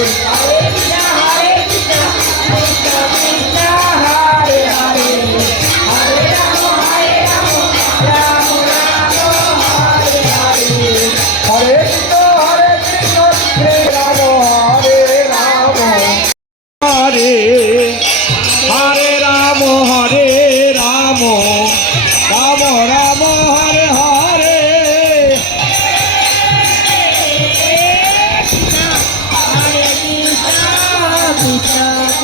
Senhor.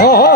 哦哦